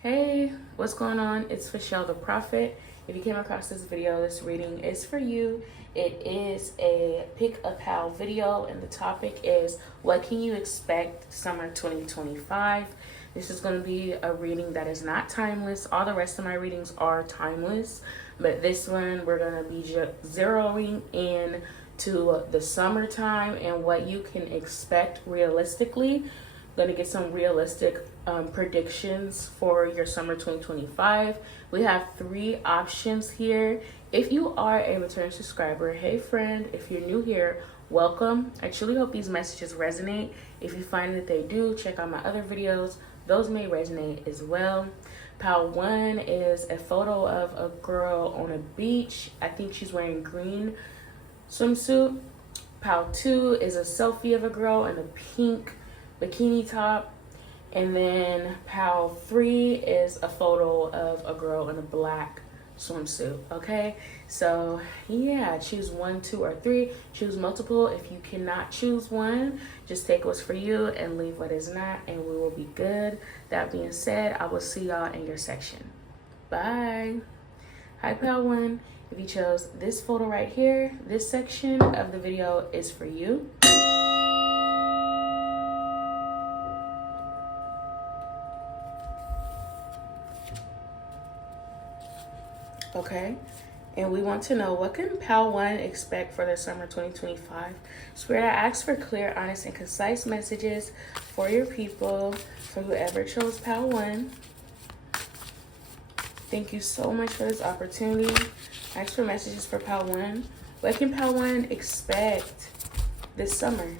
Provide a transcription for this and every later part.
Hey, what's going on? It's Michelle the Prophet. If you came across this video, this reading is for you. It is a pick a pal video, and the topic is what can you expect summer 2025. This is going to be a reading that is not timeless. All the rest of my readings are timeless, but this one we're going to be zeroing in to the summertime and what you can expect realistically. Going to get some realistic predictions for your summer 2025. We have 3 options here. If you are a return subscriber, hey friend, if you're new here, welcome. I truly hope these messages resonate. If you find that they do, check out my other videos. Those may resonate as well. Pal 1 is a photo of a girl on a beach. I think she's wearing green swimsuit. Pal 2 is a selfie of a girl in a pink bikini top. And then pal 3 is a photo of a girl in a black swimsuit. Okay, so yeah, choose 1, 2, or 3. Choose multiple. If you cannot choose one, just take what's for you and leave what is not, and we will be good. That being said, I will see y'all in your section. Bye. Hi pal 1. If you chose this photo right here, this section of the video is for you. Okay, and we want to know, what can pal 1 expect for the summer 2025? Spirit, I ask for clear, honest, and concise messages for your people, for whoever chose pal 1. Thank you so much for this opportunity. I ask for messages for pal 1. What can pal 1 expect this summer?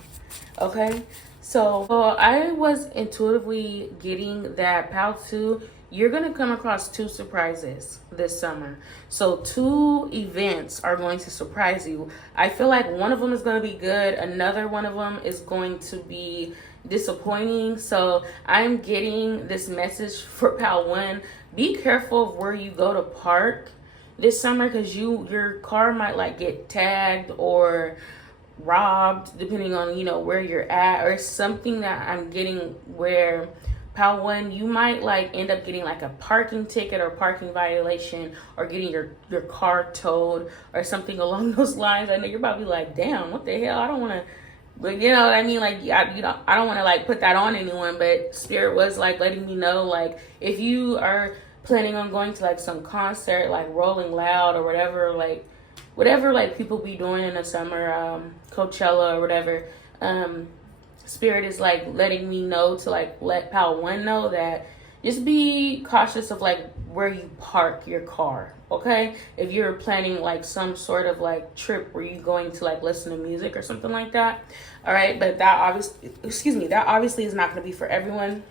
Okay, so I was intuitively getting that pal 2, you're going to come across 2 surprises this summer. So 2 events are going to surprise you. I feel like one of them is going to be good. Another one of them is going to be disappointing. So I'm getting this message for pal 1. Be careful of where you go to park this summer, because your car might like get tagged or robbed, depending on where you're at, or something that I'm getting where pal 1, you might like end up getting like a parking ticket or parking violation, or getting your car towed or something along those lines. I know you're probably like, damn, what the hell? I don't want to, but you know what I mean? Like, I don't want to like put that on anyone, but Spirit was like letting me know, like, if you are planning on going to like some concert, like Rolling Loud or whatever like people be doing in the summer, Coachella or whatever, Spirit is like letting me know to like let pal 1 know that just be cautious of like where you park your car. Okay, if you're planning like some sort of like trip where you're going to like listen to music or something like that. All right, but that obviously is not going to be for everyone.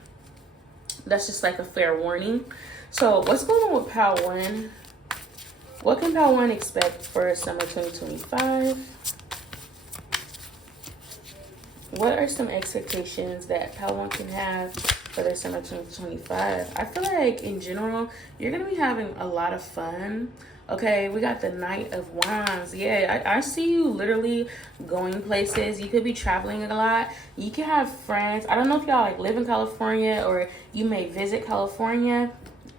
That's just like a fair warning. So what's going on with pal 1? What can pal 1 expect for summer 2025? What are some expectations that pal 1 can have for their summer 2025? I feel like in general, you're going to be having a lot of fun. Okay, we got the Knight of Wands. Yeah, I see you literally going places. You could be traveling a lot. You can have friends. I don't know if y'all like live in California or you may visit California.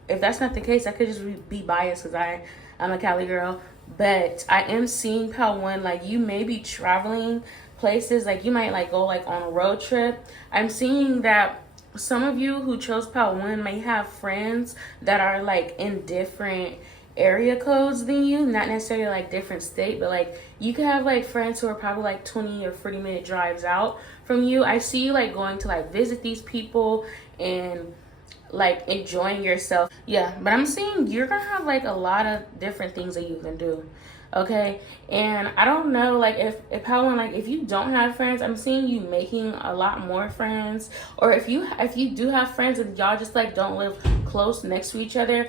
If that's not the case, I could just be biased because I'm a Cali girl. But I am seeing pal 1, like you may be traveling places, like you might like go like on a road trip. I'm seeing that some of you who chose pal 1 may have friends that are like in different area codes than you, not necessarily like different state, but like you could have like friends who are probably like 20 or 40-minute drives out from you. I see you like going to like visit these people and like enjoying yourself. Yeah, but I'm seeing you're gonna have like a lot of different things that you can do. Okay, and I don't know, like if pal 1, like if you don't have friends, I'm seeing you making a lot more friends. Or if you do have friends and y'all just like don't live close next to each other,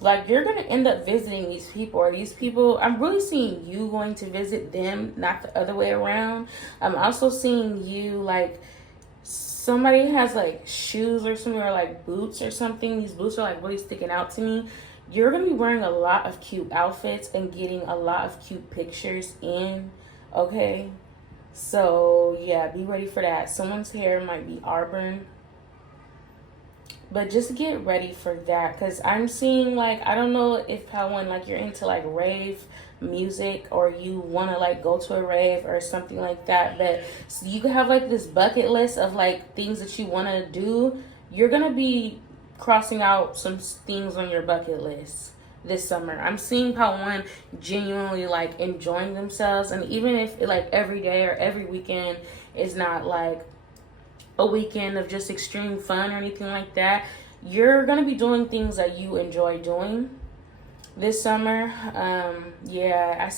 like you're gonna end up visiting these people, or these people, I'm really seeing you going to visit them, not the other way around. I'm also seeing you like somebody has like shoes or something, or like boots or something. These boots are like really sticking out to me. You're going to be wearing a lot of cute outfits and getting a lot of cute pictures in, okay? So, yeah, be ready for that. Someone's hair might be auburn. But just get ready for that, because I'm seeing like, I don't know if Pal One, like you're into like rave music or you want to like go to a rave or something like that, but so you can have like this bucket list of like things that you want to do. You're gonna be crossing out some things on your bucket list this summer. I'm seeing Pal One genuinely like enjoying themselves, and even if like every day or every weekend is not like a weekend of just extreme fun or anything like that, you're gonna be doing things that you enjoy doing this summer. Yeah,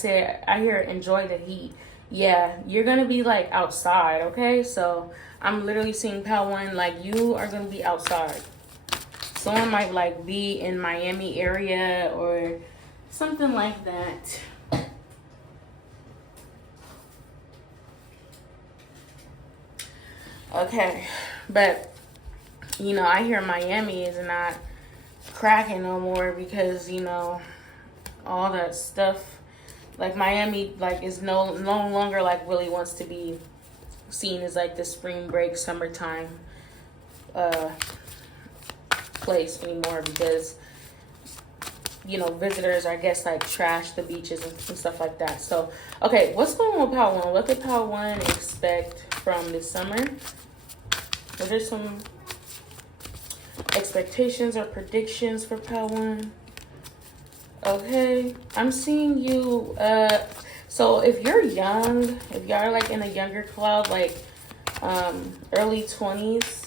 I hear enjoy the heat. Yeah, you're gonna be like outside, okay? So I'm literally seeing Pal One, like you are gonna be outside. Someone might like be in Miami area or something like that. Okay, but you know, I hear Miami is not cracking no more because you know all that stuff. Like Miami, like is no longer like really wants to be seen as like the spring break, summertime uh, place anymore, because you know visitors, I guess, like trash the beaches and stuff like that. So okay, what's going on with Pal One? What could Pal One expect from this summer? What are some expectations or predictions for Pal One? Okay, I'm seeing you. So if you're young, if y'all are like in a younger crowd, like early 20s,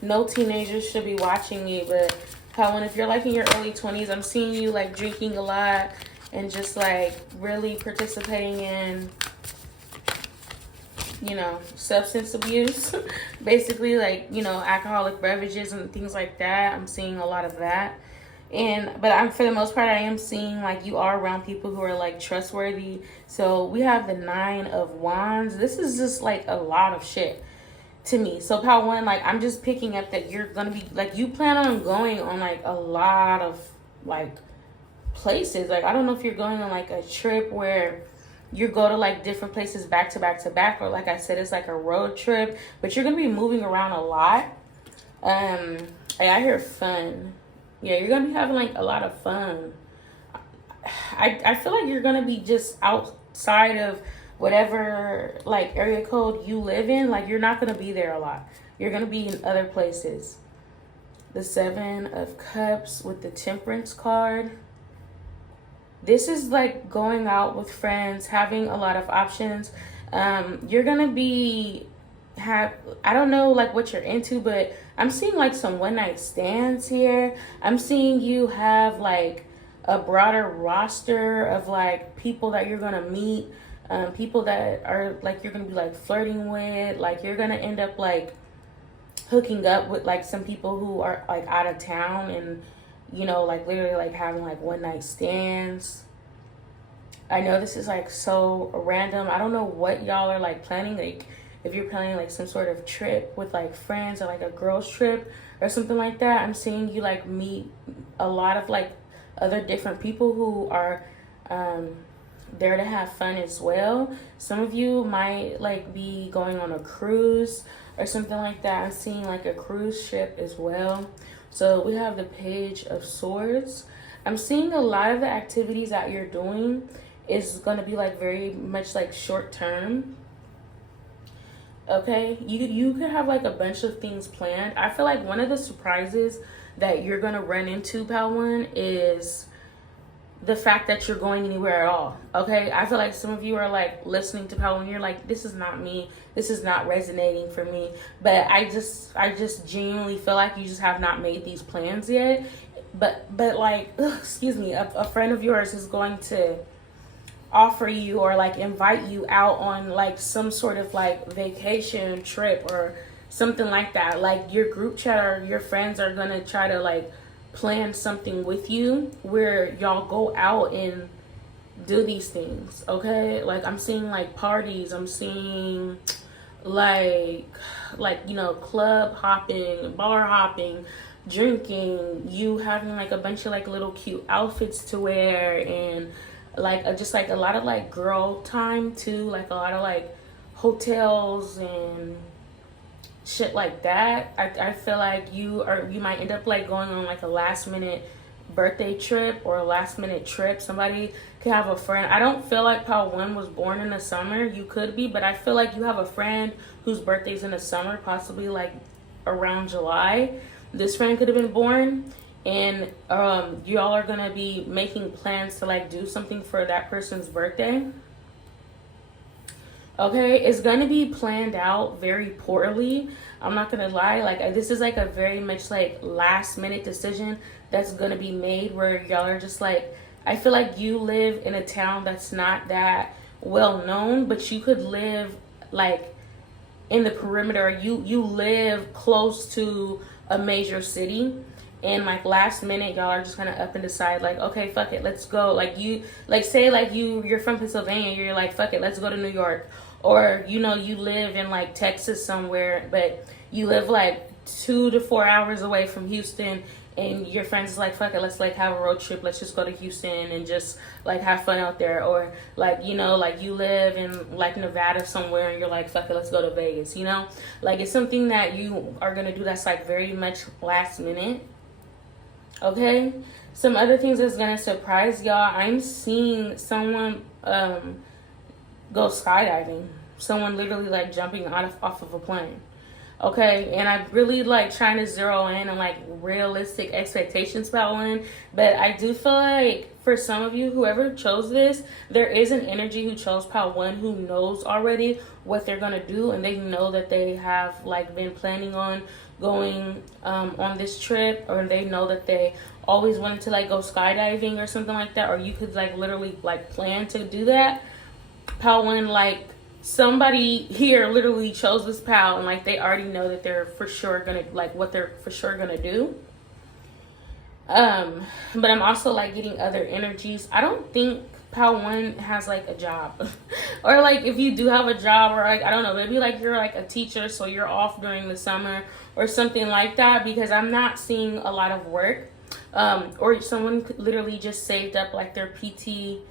no teenagers should be watching me. But Pal One, if you're like in your early 20s, I'm seeing you like drinking a lot and just like really participating in, you know, substance abuse. Basically, like, you know, alcoholic beverages and things like that. I'm seeing a lot of that. But I'm, for the most part, I am seeing like you are around people who are like trustworthy. So we have the 9 of Wands. This is just like a lot of shit to me. So Pal One, like I'm just picking up that you're gonna be like, you plan on going on like a lot of like places. Like I don't know if you're going on like a trip where you go to like different places back to back to back, or like I said, it's like a road trip, but you're gonna be moving around a lot. I hear fun. Yeah, you're gonna be having like a lot of fun. I feel like you're gonna be just outside of whatever like area code you live in. Like you're not gonna be there a lot. You're gonna be in other places. The 7 of Cups with the Temperance card. This is like going out with friends, having a lot of options. You're gonna be I don't know like what you're into, but I'm seeing like some one night stands here. I'm seeing you have like a broader roster of like people that you're gonna meet, people that are like you're gonna be like flirting with. Like you're gonna end up like hooking up with like some people who are like out of town, and you know, like literally like having like one night stands. I know this is like so random. I don't know what y'all are like planning. Like if you're planning like some sort of trip with like friends, or like a girls trip or something like that. I'm seeing you like meet a lot of like other different people who are there to have fun as well. Some of you might like be going on a cruise or something like that. I'm seeing like a cruise ship as well. So we have the Page of Swords. I'm seeing a lot of the activities that you're doing is going to be like very much like short term. Okay, you could have like a bunch of things planned. I feel like one of the surprises that you're going to run into, Pal One, is the fact that you're going anywhere at all. Okay, I feel like some of you are like listening to Pal One, you're like, this is not me, this is not resonating for me. But I just genuinely feel like you just have not made these plans yet. But like, excuse me, a friend of yours is going to offer you or like invite you out on like some sort of like vacation trip or something like that. Like your group chat or your friends are gonna try to like plan something with you where y'all go out and do these things. Okay, like I'm seeing like parties, I'm seeing like you know, club hopping, bar hopping, drinking, you having like a bunch of like little cute outfits to wear, and like just like a lot of like girl time too, like a lot of like hotels and shit like that. I feel like you might end up like going on like a last minute birthday trip or a last minute trip. Somebody could have a friend. I don't feel like Pal One was born in the summer. You could be, but I feel like you have a friend whose birthday's in the summer, possibly like around July. This friend could have been born, and y'all are gonna be making plans to like do something for that person's birthday. Okay, it's gonna be planned out very poorly. I'm not gonna lie. Like this is like a very much like last minute decision that's gonna be made where y'all are just like, I feel like you live in a town that's not that well known, but you could live like in the perimeter. You live close to a major city, and like last minute y'all are just kind of up and decide like, okay, fuck it, let's go. Like you, like say like you're from Pennsylvania, you're like, fuck it, let's go to New York. Or you know, you live in like Texas somewhere, but you live like 2 to 4 hours away from Houston, and your friends is like, fuck it, let's like have a road trip, let's just go to Houston and just like have fun out there. Or like, you know, like you live in like Nevada somewhere, and you're like, fuck it, let's go to Vegas. You know, like it's something that you are gonna do that's like very much last minute. Okay, some other things that's gonna surprise y'all. I'm seeing someone go skydiving. Someone literally like jumping off of a plane. Okay, and I'm really like trying to zero in on like realistic expectations about one. But I do feel like for some of you, whoever chose this, there is an energy who chose Pal One who knows already what they're gonna do, and they know that they have like been planning on going on this trip, or they know that they always wanted to like go skydiving or something like that, or you could like literally like plan to do that. Pal One, like somebody here literally chose this pal, and like they already know that they're for sure gonna like what they're for sure gonna do. But I'm also like getting other energies. I don't think Pal One has like a job or like if you do have a job, or like I don't know, maybe like you're like a teacher, so you're off during the summer or something like that, because I'm not seeing a lot of work. Or someone could literally just saved up like their PT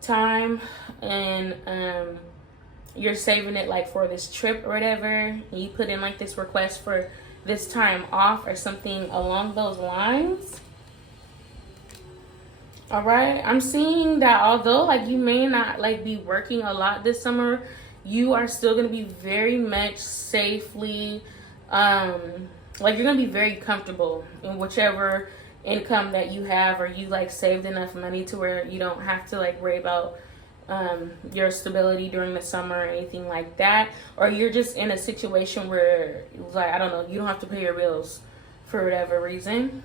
time, and you're saving it like for this trip or whatever, and you put in like this request for this time off or something along those lines. All right, I'm seeing that although like you may not like be working a lot this summer, you are still going to be very much safely like you're going to be very comfortable in whichever income that you have, or you like saved enough money to where you don't have to like worry about your stability during the summer or anything like that, or you're just in a situation where like I don't know, you don't have to pay your bills for whatever reason.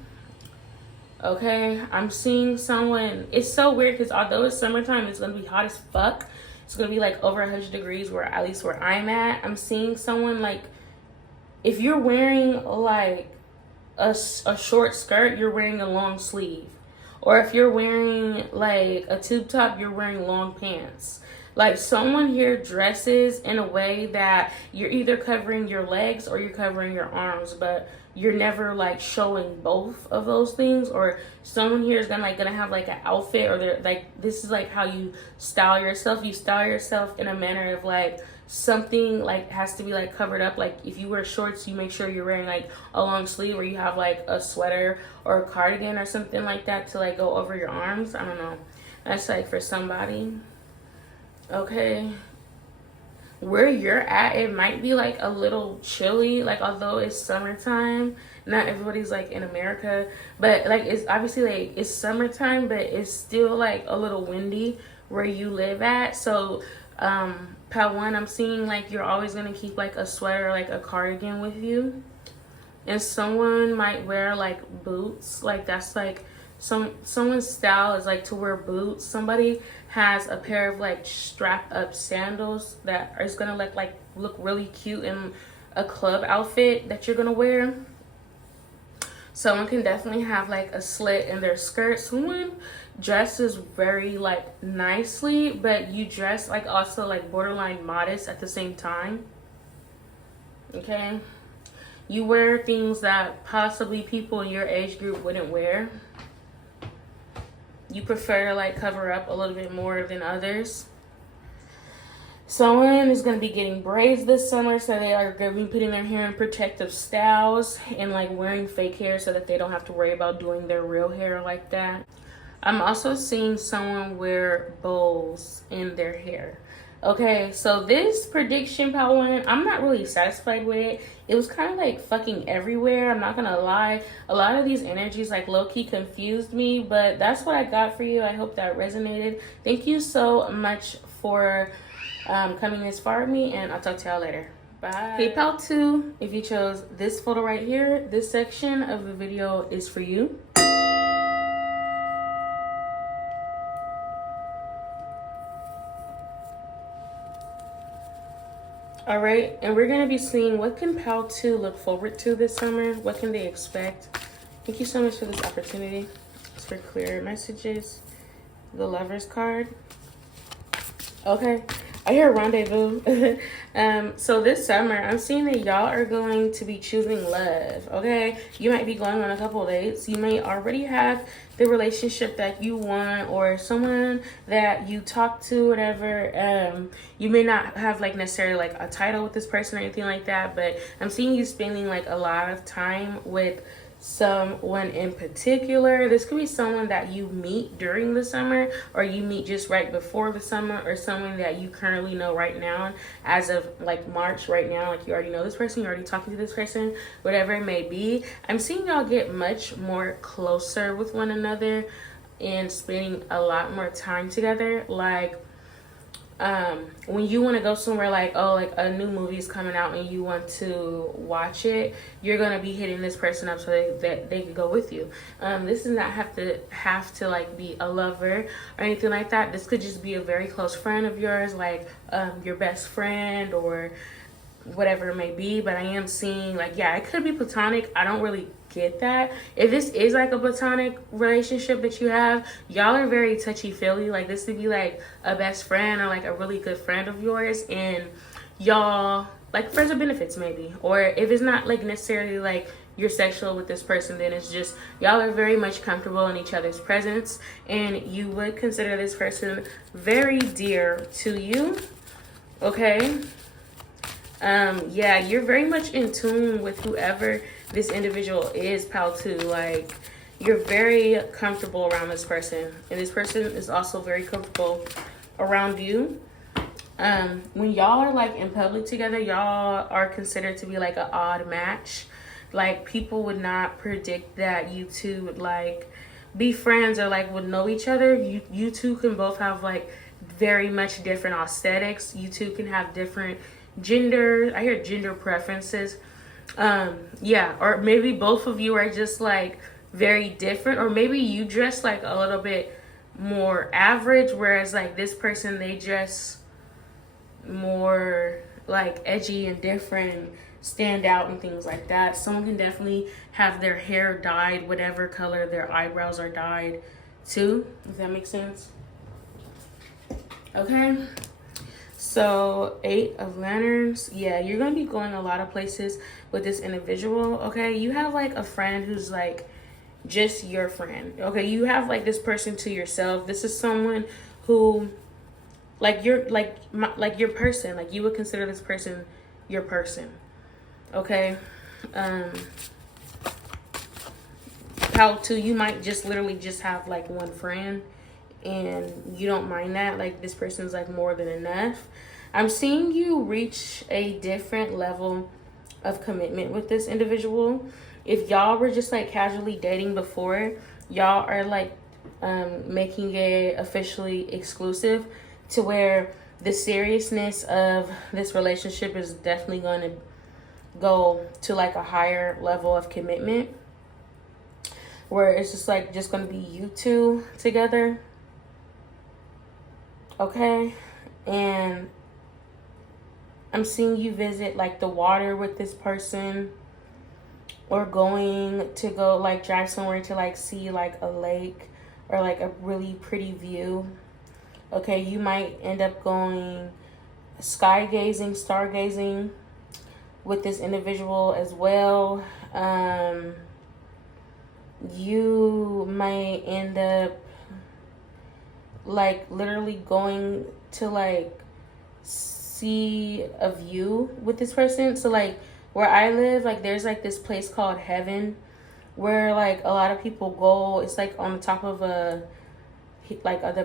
Okay, I'm seeing someone, it's so weird because although it's summertime, it's gonna be hot as fuck. It's gonna be like over 100 degrees where at least where I'm at. I'm seeing someone like, if you're wearing like a short skirt, you're wearing a long sleeve. Or if you're wearing like a tube top, you're wearing long pants. Like someone here dresses in a way that you're either covering your legs or you're covering your arms, but you're never like showing both of those things. Or someone here is gonna have like an outfit, or they're like, this is like how you style yourself. You style yourself in a manner of like something like has to be like covered up. Like if you wear shorts, you make sure you're wearing like a long sleeve, or you have like a sweater or a cardigan or something like that to like go over your arms. I don't know, that's like for somebody. Okay, where you're at, it might be like a little chilly, like although it's summertime, not everybody's like in America, but like it's obviously like it's summertime, but it's still like a little windy where you live at. So Pal One, I'm seeing like you're always gonna keep like a sweater, like a cardigan with you, and someone might wear like boots. Like that's like someone's style is like to wear boots. Somebody has a pair of like strap up sandals that is gonna look really cute in a club outfit that you're gonna wear. Someone can definitely have like a slit in their skirt. Someone dresses very like nicely, but you dress like also like borderline modest at the same time. Okay, you wear things that possibly people in your age group wouldn't wear. You prefer to like cover up a little bit more than others. Someone is going to be getting braids this summer, so they are going to be putting their hair in protective styles and like wearing fake hair so that they don't have to worry about doing their real hair like that. I'm also seeing someone wear bows in their hair. Okay, so this prediction, Power One, I'm not really satisfied with it. It was kind of like fucking everywhere. I'm not gonna lie. A lot of these energies like low-key confused me, but that's what I got for you. I hope that resonated. Thank you so much for coming this far with me, and I'll talk to y'all later. Bye. Hey, Pal 2, if you chose this photo right here, this section of the video is for you. All right, and we're gonna be seeing what can Pal 2 look forward to this summer. What can they expect? Thank you so much for this opportunity. It's for clear messages. The Lover's card. Okay, I hear rendezvous. So this summer, I'm seeing that y'all are going to be choosing love, okay? You might be going on a couple of dates. You may already have the relationship that you want or someone that you talk to, whatever. You may not have like necessarily like a title with this person or anything like that, but I'm seeing you spending like a lot of time with someone in particular. This could be someone that you meet during the summer, or you meet just right before the summer, or someone that you currently know right now as of like March right now. Like you already know this person, you're already talking to this person, whatever it may be. I'm seeing y'all get much more closer with one another and spending a lot more time together. Like when you want to go somewhere, like, oh, like a new movie is coming out and you want to watch it, you're gonna be hitting this person up so that they can go with you. This does not have to like be a lover or anything like that. This could just be a very close friend of yours, like your best friend or whatever it may be. But I am seeing like, yeah, it could be platonic. I don't really get that. If this is like a platonic relationship that you have, y'all are very touchy-feely. Like this would be like a best friend or like a really good friend of yours, and y'all like friends with benefits maybe. Or if it's not like necessarily like you're sexual with this person, then it's just y'all are very much comfortable in each other's presence, and you would consider this person very dear to you. Okay. Yeah, you're very much in tune with whoever this individual is, Pal 2. Like you're very comfortable around this person, and this person is also very comfortable around you. When y'all are like in public together, y'all are considered to be like an odd match. Like people would not predict that you two would like be friends or like would know each other. You two can both have like very much different aesthetics. You two can have different gender. I hear gender preferences. Yeah, or maybe both of you are just like very different, or maybe you dress like a little bit more average, whereas like this person, they dress more like edgy and different and stand out and things like that. Someone can definitely have their hair dyed whatever color their eyebrows are dyed too, if that makes sense. Okay, so 8 of Lanterns. Yeah, you're gonna be going a lot of places with this individual. Okay, you have like a friend who's like just your friend. Okay, you have like this person to yourself. This is someone who like you're like your person. Like you would consider this person your person. Okay. How to, you might just literally just have like one friend, and you don't mind that. Like this person's like more than enough. I'm seeing you reach a different level of commitment with this individual. If y'all were just like casually dating before, y'all are like making it officially exclusive, to where the seriousness of this relationship is definitely going to go to like a higher level of commitment, where it's just like just going to be you two together. Okay, and I'm seeing you visit like the water with this person, or going to go like drive somewhere to like see like a lake or like a really pretty view. Okay, you might end up going sky gazing, stargazing with this individual as well. You might end up like literally going to like see a view with this person. So like where I live, like there's like this place called Heaven where like a lot of people go. It's like on the top of the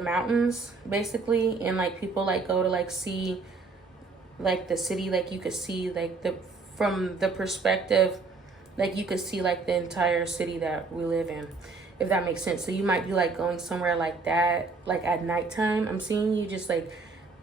mountains basically, and like people like go to like see like the city. Like you could see like the from the perspective, like you could see like the entire city that we live in, if that makes sense. So you might be like going somewhere like that, like at nighttime. I'm seeing you just like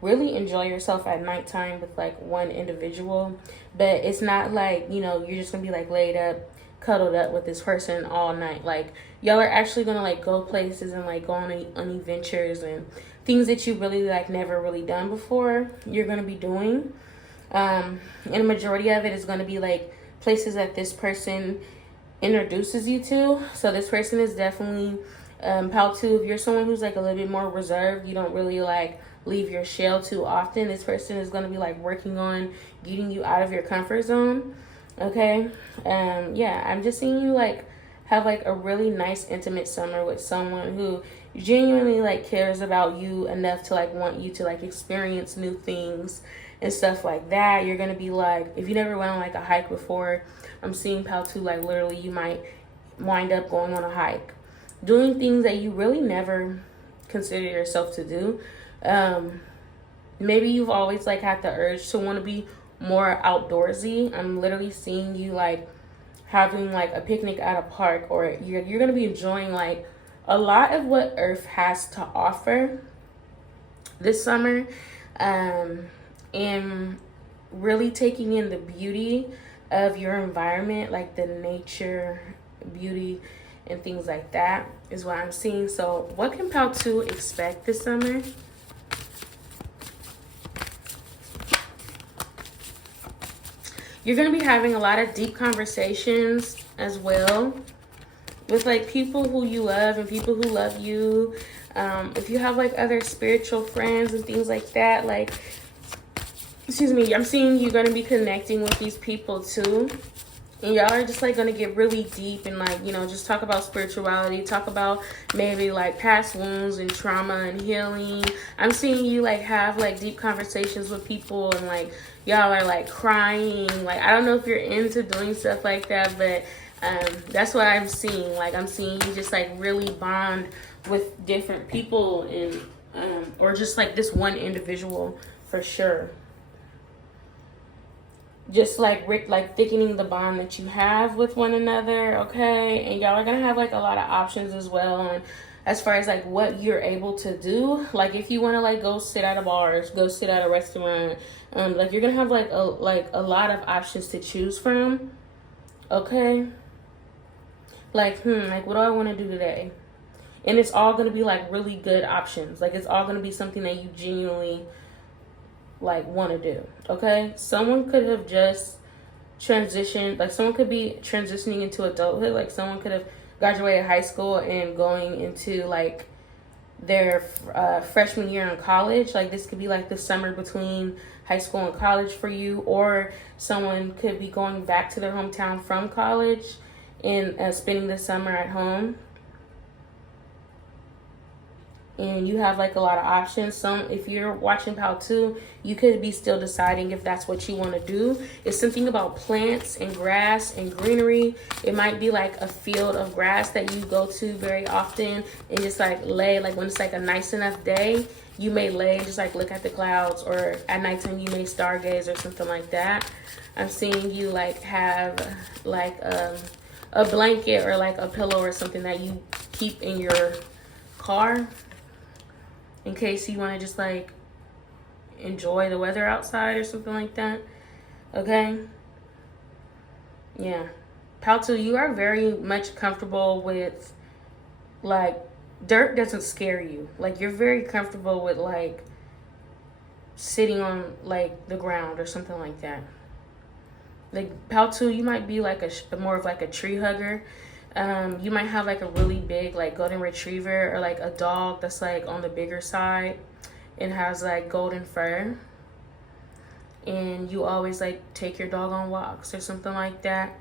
really enjoy yourself at nighttime with like one individual, but it's not like, you know, you're just gonna be like laid up, cuddled up with this person all night. Like y'all are actually gonna like go places and like go on adventures and things that you really like never really done before. You're gonna be doing, and the majority of it is gonna be like places that this person introduces you to. So this person is definitely pal 2. If you're someone who's like a little bit more reserved, you don't really like leave your shell too often, this person is going to be like working on getting you out of your comfort zone. Okay. Yeah, I'm just seeing you like have like a really nice intimate summer with someone who genuinely like cares about you enough to like want you to like experience new things and stuff like that. You're gonna be like, if you never went on like a hike before, I'm seeing pal 2 like literally you might wind up going on a hike, doing things that you really never consider yourself to do. Maybe you've always like had the urge to want to be more outdoorsy. I'm literally seeing you like having like a picnic at a park, or you're gonna be enjoying like a lot of what Earth has to offer this summer, and really taking in the beauty of your environment, like the nature beauty and things like that is what I'm seeing. So what can pal 2 expect this summer? You're going to be having a lot of deep conversations as well with like people who you love and people who love you. If you have like other spiritual friends and things like that, like, excuse me, I'm seeing you're going to be connecting with these people too. And y'all are just like going to get really deep and like, you know, just talk about spirituality, talk about maybe like past wounds and trauma and healing. I'm seeing you like have like deep conversations with people and like y'all are like crying. Like, I don't know if you're into doing stuff like that, but that's what I'm seeing. Like, I'm seeing you just like really bond with different people and or just like this one individual for sure. Just like thickening the bond that you have with one another, okay? And y'all are gonna have like a lot of options as well, and as far as like what you're able to do. Like if you want to like go sit at a bar, go sit at a restaurant, like you're gonna have like a lot of options to choose from, okay? Like like what do I want to do today? And it's all gonna be like really good options. Like it's all gonna be something that you genuinely like want to do, okay? Someone could have just transitioned, like someone could be transitioning into adulthood. Like someone could have graduated high school and going into like their freshman year in college. Like this could be like the summer between high school and college for you, or someone could be going back to their hometown from college and spending the summer at home. And you have like a lot of options. If you're watching pal 2, you could be still deciding if that's what you want to do. It's something about plants and grass and greenery. It might be like a field of grass that you go to very often and just like lay, like when it's like a nice enough day, you may lay and just like look at the clouds, or at nighttime you may stargaze or something like that. I'm seeing you like have like a blanket or like a pillow or something that you keep in your car in case you want to just like enjoy the weather outside or something like that, okay? Yeah, pal 2, you are very much comfortable with like dirt doesn't scare you. Like you're very comfortable with like sitting on like the ground or something like that. Like pal 2, you might be like a more of like a tree hugger. You might have like a really big like golden retriever, or like a dog that's like on the bigger side and has like golden fur, and you always like take your dog on walks or something like that,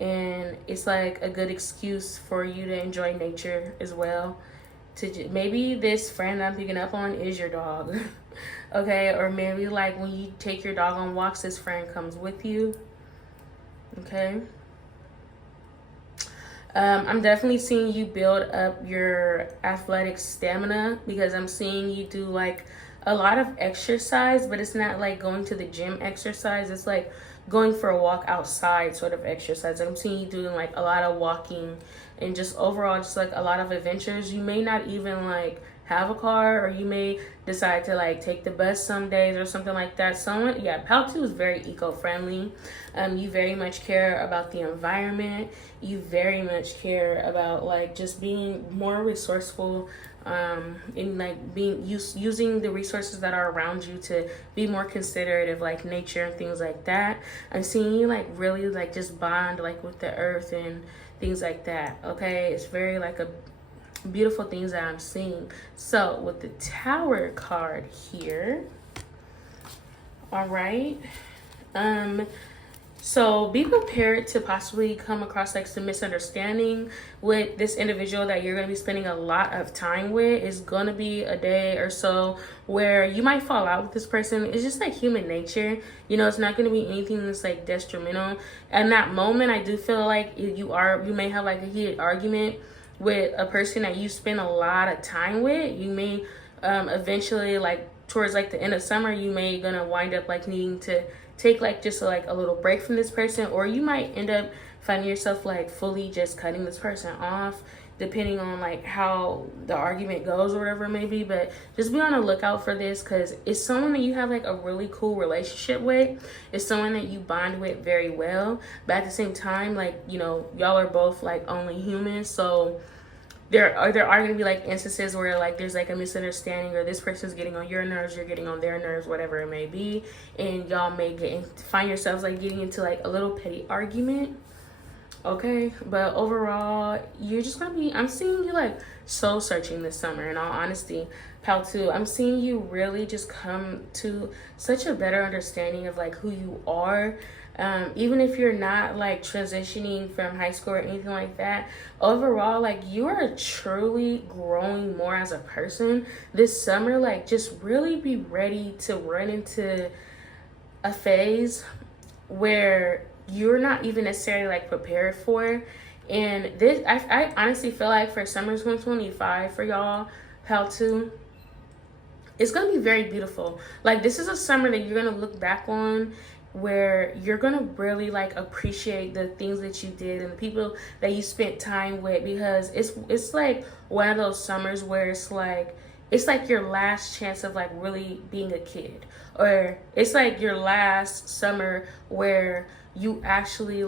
and it's like a good excuse for you to enjoy nature as well. Maybe this friend I'm picking up on is your dog. Okay, or maybe like when you take your dog on walks, this friend comes with you. Okay. I'm definitely seeing you build up your athletic stamina, because I'm seeing you do like a lot of exercise, but it's not like going to the gym exercise. It's like going for a walk outside sort of exercise. I'm seeing you doing like a lot of walking and just overall just like a lot of adventures. You may not even like have a car, or you may decide to like take the bus some days or something like that. Someone, yeah, PAL 2 is very eco-friendly. You very much care about the environment. You very much care about like just being more resourceful, in like being using the resources that are around you to be more considerate of like nature and things like that. I'm seeing you like really like just bond like with the earth and things like that. Okay, it's very like a beautiful things that I'm seeing. So with the Tower card here, all right, so be prepared to possibly come across like some misunderstanding with this individual that you're going to be spending a lot of time with. It's going to be a day or so where you might fall out with this person. It's just like human nature. You know, it's not going to be anything that's like detrimental. In that moment, I do feel like you may have like a heated argument with a person that you spend a lot of time with. You may eventually, like towards like the end of summer, you may gonna wind up like needing to take like just like a little break from this person, or you might end up finding yourself like fully just cutting this person off, depending on like how the argument goes or whatever it may be. But just be on the lookout for this, because it's someone that you have like a really cool relationship with. It's someone that you bond with very well, but at the same time, like, you know, y'all are both like only humans. So there are going to be like instances where like there's like a misunderstanding, or this person's getting on your nerves, you're getting on their nerves, whatever it may be, and y'all may find yourselves like getting into like a little petty argument. Okay, but overall, you're just gonna be, I'm seeing you like soul searching this summer, in all honesty. PAL 2, I'm seeing you really just come to such a better understanding of like who you are. Even if you're not like transitioning from high school or anything like that, overall, like you are truly growing more as a person this summer. Like just really be ready to run into a phase where you're not even necessarily like prepared for. And this, I honestly feel like for summer 2025 for y'all, PAL 2, it's gonna be very beautiful. Like this is a summer that you're gonna look back on, where you're gonna really like appreciate the things that you did and the people that you spent time with, because it's like one of those summers where it's like your last chance of like really being a kid, or it's like your last summer where you actually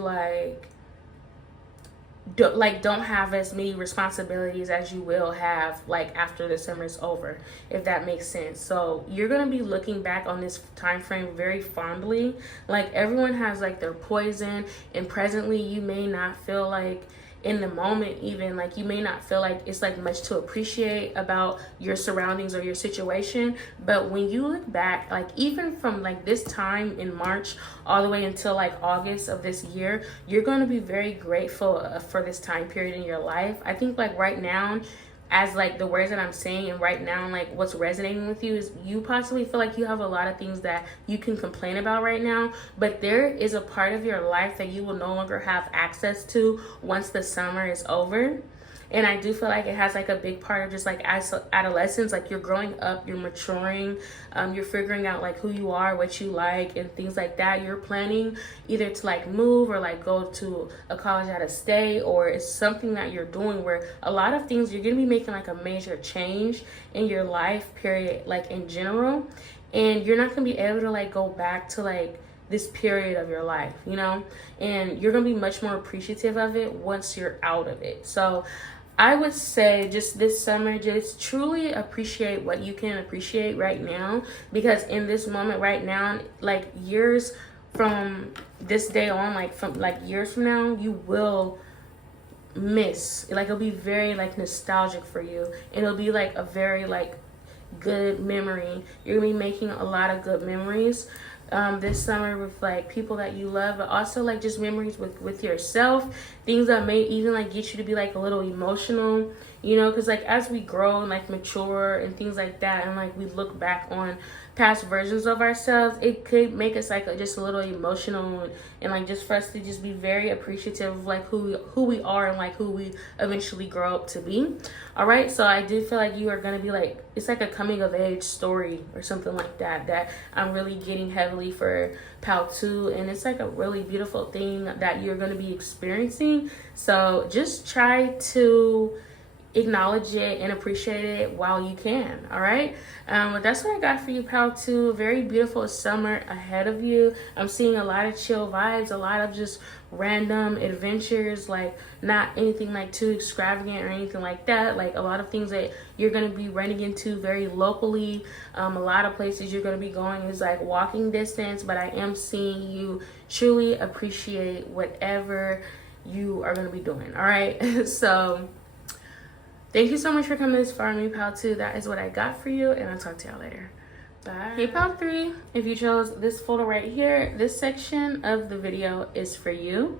don't have as many responsibilities as you will have like after the summer's over, if that makes sense. So you're gonna be looking back on this time frame very fondly. Like everyone has like their poison, and presently you may not feel like in the moment, even like you may not feel like it's like much to appreciate about your surroundings or your situation. But when you look back, like even from like this time in March all the way until like August of this year, you're going to be very grateful for this time period in your life. I think like right now, as like the words that I'm saying, and right now like what's resonating with you is you possibly feel like you have a lot of things that you can complain about right now, but there is a part of your life that you will no longer have access to once the summer is over. And I do feel like it has like a big part of just like adolescence, like you're growing up, you're maturing, you're figuring out like who you are, what you like, and things like that. You're planning either to like move or like go to a college out of state, or it's something that you're doing where a lot of things you're gonna be making like a major change in your life period, like in general, and you're not gonna be able to like go back to like this period of your life, you know, and you're gonna be much more appreciative of it once you're out of it. So I would say just this summer, just truly appreciate what you can appreciate right now, because in this moment right now, like years from this day on, like from like years from now, you will miss, like it'll be very like nostalgic for you, and it'll be like a very like good memory. You're gonna be making a lot of good memories. this summer with like people that you love, but also like just memories with yourself, things that may even like get you to be like a little emotional, you know, because like as we grow and like mature and things like that, and like we look back on past versions of ourselves, it could make us like just a little emotional, and like just for us to just be very appreciative of like who we are and like who we eventually grow up to be. All right, so I did feel like you are gonna be like, it's like a coming of age story or something like that that I'm really getting heavily for Pal 2, and it's like a really beautiful thing that you're gonna be experiencing. So just try to acknowledge it and appreciate it while you can. All right, but that's what I got for you, Pal 2. A very beautiful summer ahead of you. I'm seeing a lot of chill vibes, a lot of just random adventures, like not anything like too extravagant or anything like that, like a lot of things that you're going to be running into very locally. A lot of places you're going to be going is like walking distance, but I am seeing you truly appreciate whatever you are going to be doing. All right, so thank you so much for coming this far with me, Pal 2. That is what I got for you, and I'll talk to y'all later. Bye. Hey, Pal 3. If you chose this photo right here, this section of the video is for you.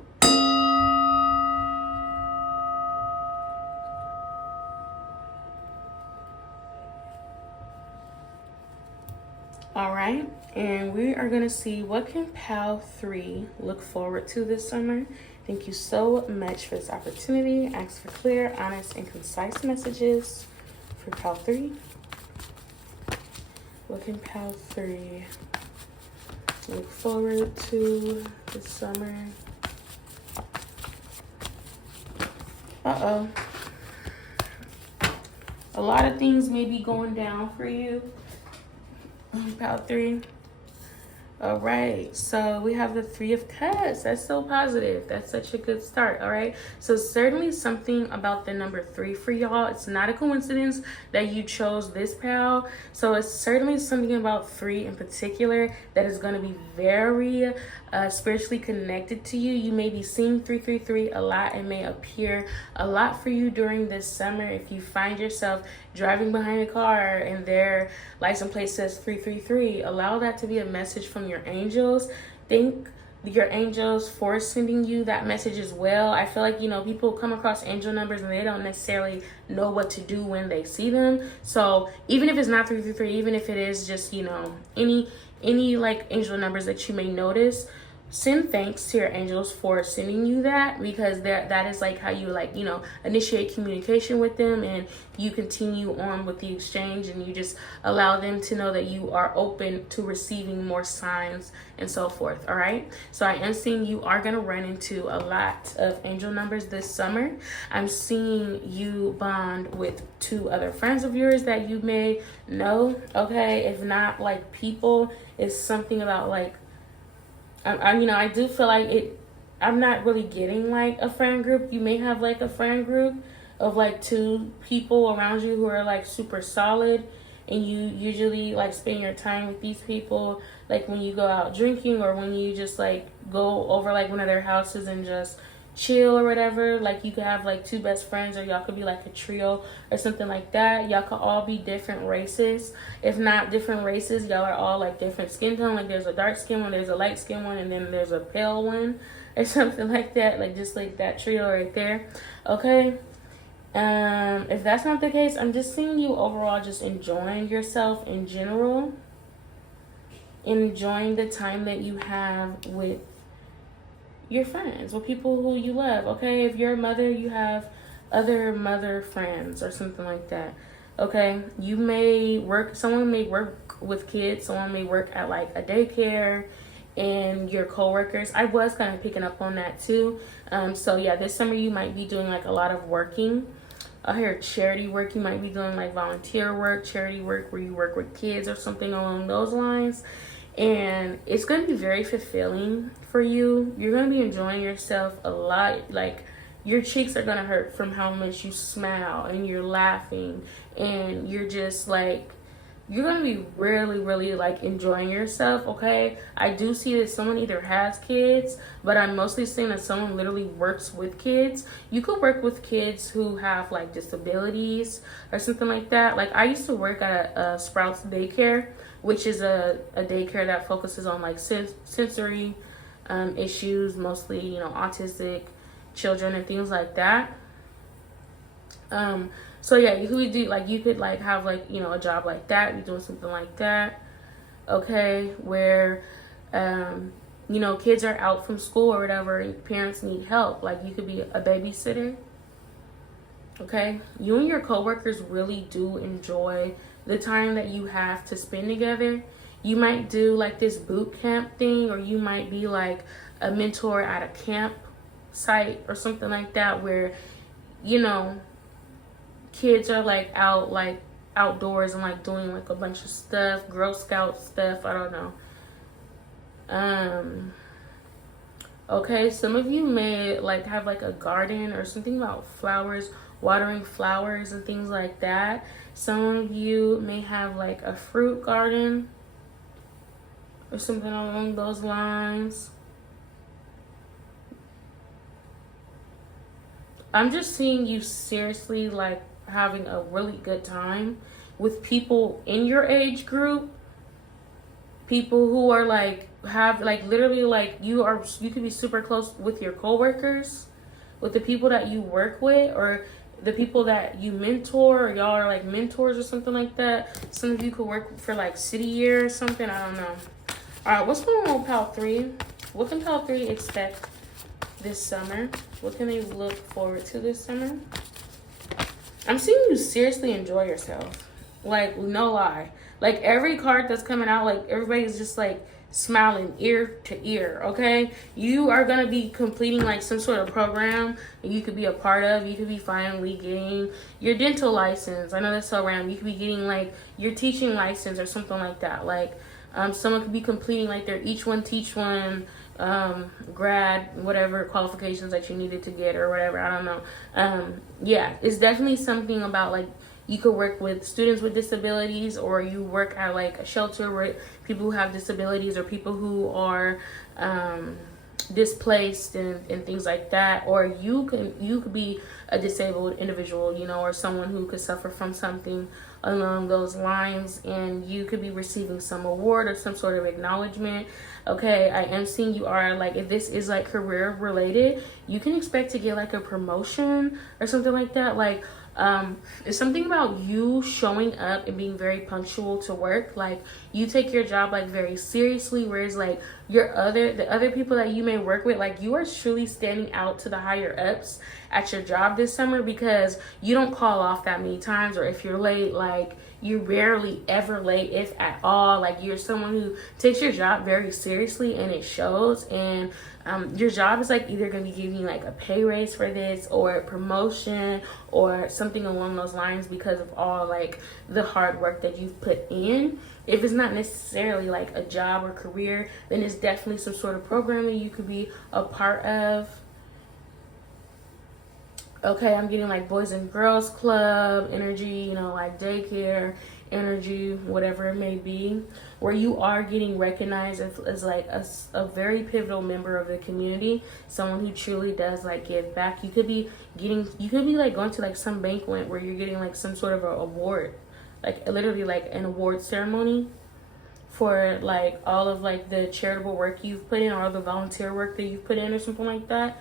All right, and we are gonna see what can Pal 3 look forward to this summer. Thank you so much for this opportunity. Ask for clear, honest, and concise messages for Pal 3. What can Pal 3 look forward to this summer? Uh-oh. A lot of things may be going down for you, Pal 3. All right, so we have the 3 of Cups. That's so positive. That's such a good start. All right, so certainly something about the number 3 for y'all. It's not a coincidence that you chose this, Pal. So it's certainly something about 3 in particular that is going to be very spiritually connected to you. You may be seeing 333 a lot. It may appear a lot for you during this summer. If you find yourself driving behind a car and their license plate says 333, allow that to be a message from your angels. Thank your angels for sending you that message as well. I feel like, you know, people come across angel numbers and they don't necessarily know what to do when they see them. So even if it's not 333, even if it is just, you know, any like angel numbers that you may notice, send thanks to your angels for sending you that, because that is like how you, like, you know, initiate communication with them, and you continue on with the exchange, and you just allow them to know that you are open to receiving more signs and so forth. All right, so I am seeing you are going to run into a lot of angel numbers this summer. I'm seeing you bond with 2 other friends of yours that you may know. Okay, if not like people, it's something about like, you know, I do feel like it, I'm not really getting like a friend group. You may have like a friend group of like 2 people around you who are like super solid, and you usually like spend your time with these people like when you go out drinking, or when you just like go over like one of their houses and just chill or whatever. Like you could have like 2 best friends, or y'all could be like a trio or something like that. Y'all could all be different races. If not different races, y'all are all like different skin tone. Like there's a dark skin one, there's a light skin one, and then there's a pale one or something like that. Like just like that trio right there. Okay, if that's not the case, I'm just seeing you overall just enjoying yourself in general, enjoying the time that you have with your friends, with people who you love. Okay, if you're a mother, you have other mother friends or something like that. Okay, you may work, someone may work with kids, someone may work at like a daycare, and your coworkers. I was kind of picking up on that too. So yeah, this summer you might be doing like a lot of working. I hear charity work. You might be doing like volunteer work, charity work, where you work with kids or something along those lines. And it's going to be very fulfilling for you. You're going to be enjoying yourself a lot. Like your cheeks are going to hurt from how much you smile, and you're laughing, and you're just like, you're going to be really, really like enjoying yourself. Okay, I do see that someone either has kids, but I'm mostly seeing that someone literally works with kids. You could work with kids who have like disabilities or something like that. Like I used to work at a Sprouts daycare which is a daycare that focuses on like sensory issues, mostly, you know, autistic children and things like that. So yeah, you could do like, you could like have like, you know, a job like that, be doing something like that, okay, where you know, kids are out from school or whatever and parents need help. Like, you could be a babysitter, okay. You and your coworkers really do enjoy the time that you have to spend together. You might do like this boot camp thing, or you might be like a mentor at a camp site or something like that, where, you know, kids are like out, like outdoors and like doing like a bunch of stuff, Girl Scout stuff, I don't know. Okay, some of you may like have like a garden or something about flowers, watering flowers and things like that. Some of you may have like a fruit garden or something along those lines. I'm just seeing you seriously like having a really good time with people in your age group, people who are like, have like literally like, you could be super close with your coworkers, with the people that you work with, or the people that you mentor, or y'all are like mentors or something like that. Some of you could work for like City Year or something, I don't know. All right, what's going on with Pal 3? What can Pal 3 expect this summer? What can they look forward to this summer? I'm seeing you seriously enjoy yourself. Like, no lie. Like, every card that's coming out, like, everybody's just like smiling ear to ear, okay? You are gonna be completing like some sort of program that you could be a part of. You could be finally getting your dental license. I know that's so random. You could be getting like your teaching license or something like that. Like, someone could be completing like their each one teach one grad, whatever qualifications that you needed to get or whatever, I don't know. Yeah, it's definitely something about like, you could work with students with disabilities, or you work at like a shelter where people who have disabilities, or people who are displaced and things like that. Or you could be a disabled individual, you know, or someone who could suffer from something along those lines, and you could be receiving some award or some sort of acknowledgement. Okay, I am seeing you are like, if this is like career related, you can expect to get like a promotion or something like that. Like, it's something about you showing up and being very punctual to work. Like, you take your job like very seriously, whereas like the other people that you may work with, like, you are truly standing out to the higher ups at your job this summer, because you don't call off that many times, or if you're late, like, you're rarely ever late, if at all. Like, you're someone who takes your job very seriously, and it shows. And your job is like either going to be giving you like a pay raise for this, or a promotion, or something along those lines, because of all like the hard work that you've put in. If it's not necessarily like a job or career, then it's definitely some sort of program that you could be a part of. Okay, I'm getting like Boys and Girls Club energy, you know, like daycare energy, whatever it may be, where you are getting recognized as like a very pivotal member of the community, someone who truly does like give back. You could be like going to like some banquet where you're getting like some sort of an award, like literally like an award ceremony for like all of like the charitable work you've put in, or the volunteer work that you've put in, or something like that.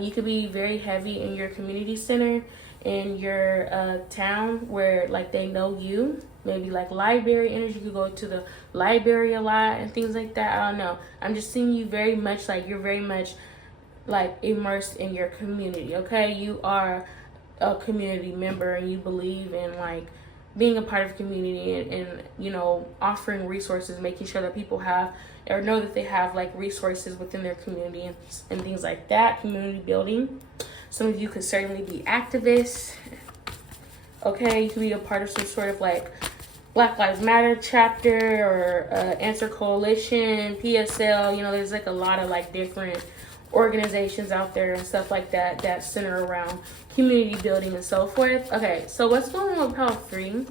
You could be very heavy in your community center in your town where like they know you. Maybe like library energy, you go to the library a lot and things like that. I don't know. I'm just seeing you very much like, you're very much like immersed in your community, okay? You are a community member, and you believe in like being a part of the community, and you know, offering resources, making sure that people have or know that they have like resources within their community, and things like that. Community building. Some of you could certainly be activists, okay? You could be a part of some sort of like Black Lives Matter chapter, or Answer Coalition, PSL. You know, there's like a lot of like different organizations out there and stuff like that that center around community building and so forth. Okay, so what's going on with Pal 3?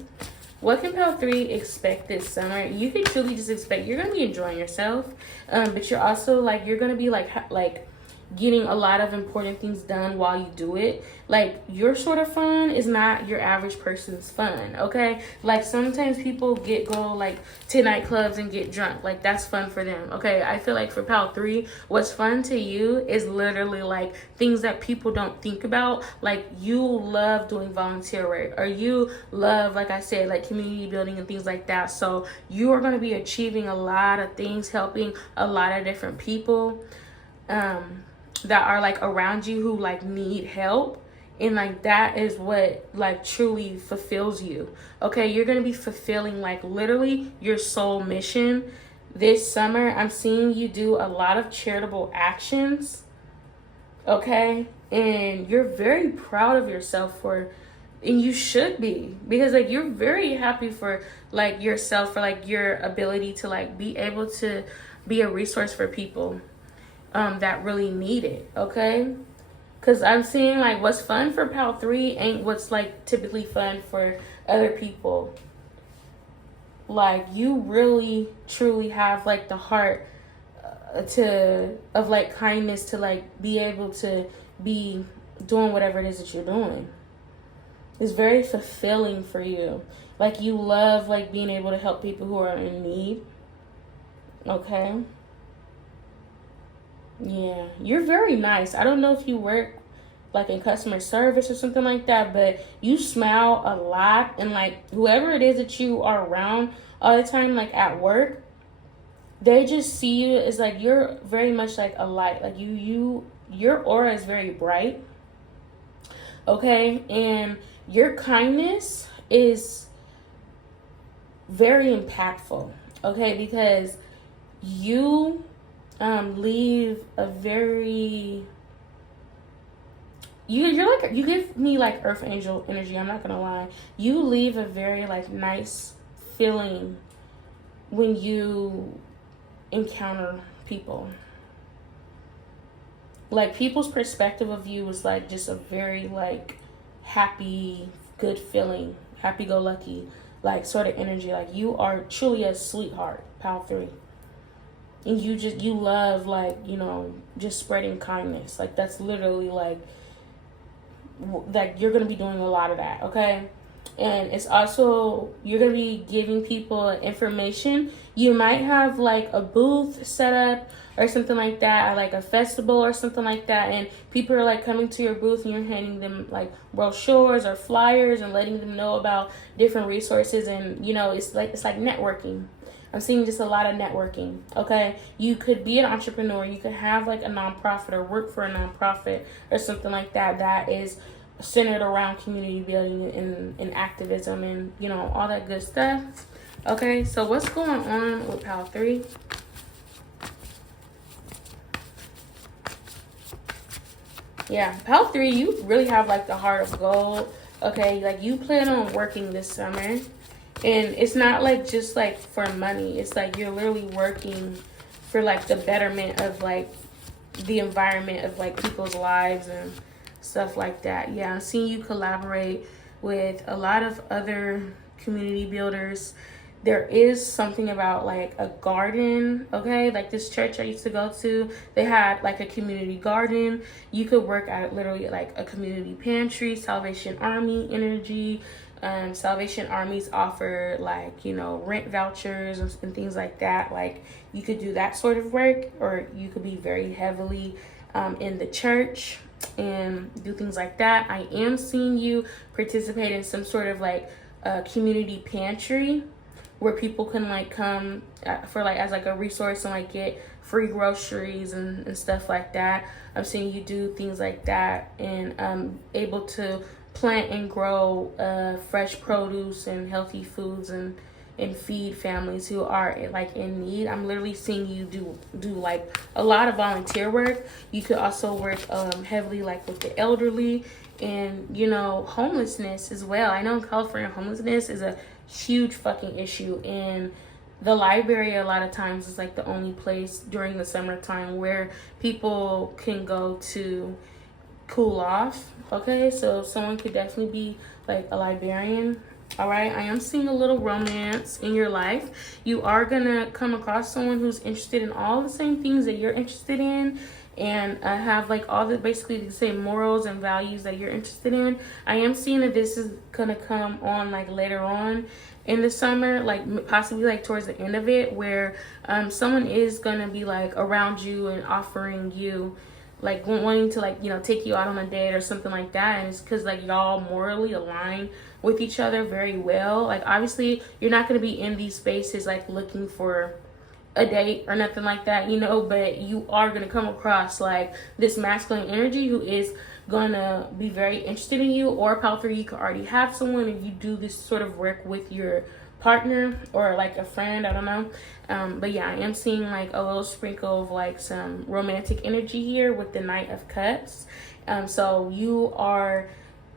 What can Pal 3 expect this summer? You can truly just expect, you're going to be enjoying yourself, but you're also like, you're going to be like getting a lot of important things done while you do it. Like, your sort of fun is not your average person's fun, okay? Like, sometimes people go like to nightclubs and get drunk. Like, that's fun for them, okay? I feel like for Pal 3, what's fun to you is literally like things that people don't think about. Like, you love doing volunteer work, or you love, like I said, like community building and things like that. So you are going to be achieving a lot of things, helping a lot of different people that are like around you who like need help. And like, that is what like truly fulfills you, okay? You're gonna be fulfilling like literally your soul mission this summer. I'm seeing you do a lot of charitable actions, okay? And you're very proud of yourself and you should be, because like you're very happy for like yourself, for like your ability to like be able to be a resource for people that really need it, okay? Because I'm seeing like what's fun for Pal 3 ain't what's like typically fun for other people. Like, you really truly have like the heart of like kindness to like be able to be doing whatever it is that you're doing. It's very fulfilling for you. Like, you love like being able to help people who are in need, okay? Yeah, you're very nice. I don't know if you work like in customer service or something like that, but you smile a lot, and like whoever it is that you are around all the time, like at work, they just see you as like you're very much like a light. Like your aura is very bright, okay? And your kindness is very impactful, okay? Because you leave a very you give me like earth angel energy, I'm not gonna lie. You leave a very like nice feeling when you encounter people. Like, people's perspective of you is like just a very like happy, good feeling, happy-go-lucky like sort of energy. Like, you are truly a sweetheart, Pal 3. And you love like, you know, just spreading kindness. Like, that's literally like you're gonna be doing a lot of that, okay? And it's also, you're gonna be giving people information. You might have like a booth set up or something like that, or like a festival or something like that, and people are like coming to your booth and you're handing them like brochures or flyers and letting them know about different resources. And you know, it's like networking. I'm seeing just a lot of networking, okay? You could be an entrepreneur. You could have like a nonprofit or work for a nonprofit or something like that that is centered around community building and activism and, you know, all that good stuff, okay? So what's going on with Pal 3? Yeah, Pal 3, you really have like the heart of gold, okay? Like, you plan on working this summer. And it's not like just like for money. It's like you're literally working for like the betterment of like the environment of like people's lives and stuff like that. Yeah, I'm seeing you collaborate with a lot of other community builders. There is something about like a garden, okay? Like, this church I used to go to, they had like a community garden. You could work at literally like a community pantry, Salvation Army energy. Salvation Armies offer like, you know, rent vouchers and things like that. Like, you could do that sort of work, or you could be very heavily in the church and do things like that. I am seeing you participate in some sort of like community pantry where people can like come for like as like a resource and like get free groceries and stuff like that. I'm seeing you do things like that, and able to plant and grow fresh produce and healthy foods and feed families who are like in need. I'm literally seeing you do like a lot of volunteer work. You could also work heavily like with the elderly and, you know, homelessness as well. I know in California, homelessness is a huge fucking issue, and the library a lot of times is like the only place during the summertime where people can go to cool off, okay? So someone could definitely be like a librarian. All right, I am seeing a little romance in your life. You are gonna come across someone who's interested in all the same things that you're interested in, and have like all the basically the same morals and values that you're interested in. I am seeing that this is gonna come on like later on in the summer, like possibly like towards the end of it, where someone is gonna be like around you and offering you like wanting to like, you know, take you out on a date or something like that. And it's because like y'all morally align with each other very well. Like obviously you're not going to be in these spaces like looking for a date or nothing like that, you know, but you are going to come across like this masculine energy who is gonna be very interested in you. Or pile 3, you could already have someone and you do this sort of work with your partner or like a friend, I don't know. But yeah, I am seeing like a little sprinkle of like some romantic energy here with the Knight of Cups. So you are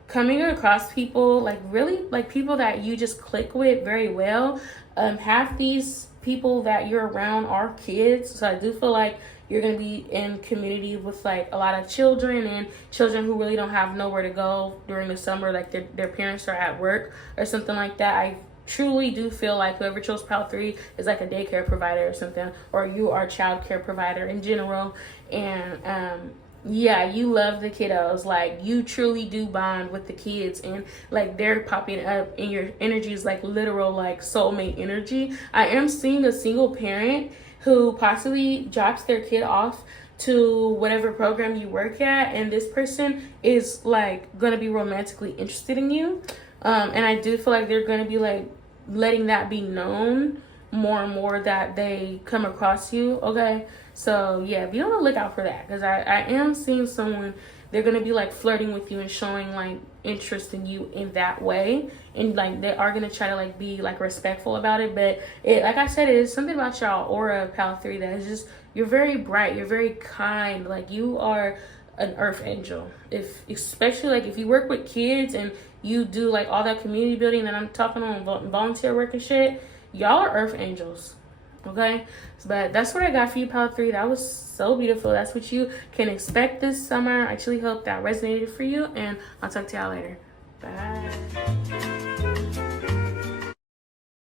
coming across people like really like people that you just click with very well. Half these people that you're around are kids, so I do feel like you're going to be in community with like a lot of children and children who really don't have nowhere to go during the summer, like their parents are at work or something like that. I truly do feel like whoever chose pile 3 is like a daycare provider or something, or you are a child care provider in general. And yeah, you love the kiddos, like you truly do bond with the kids, and like they're popping up in your energy is like literal like soulmate energy. I am seeing a single parent who possibly drops their kid off to whatever program you work at, and this person is like gonna be romantically interested in you. And I do feel like they're gonna be like letting that be known more and more that they come across you. Okay, so yeah, be on the lookout for that, because I am seeing someone, they're gonna be like flirting with you and showing like interest in you in that way, and like they are gonna try to like be like respectful about it. But it, like I said, it is something about y'all aura, pile 3, that is just, you're very bright, you're very kind, like you are an earth angel. If especially like if you work with kids and you do like all that community building that I'm talking on, volunteer work and shit, y'all are earth angels. Okay, but that's what I got for you, pile 3. That was so beautiful. That's what you can expect this summer. I actually hope that resonated for you, and I'll talk to y'all later. Bye.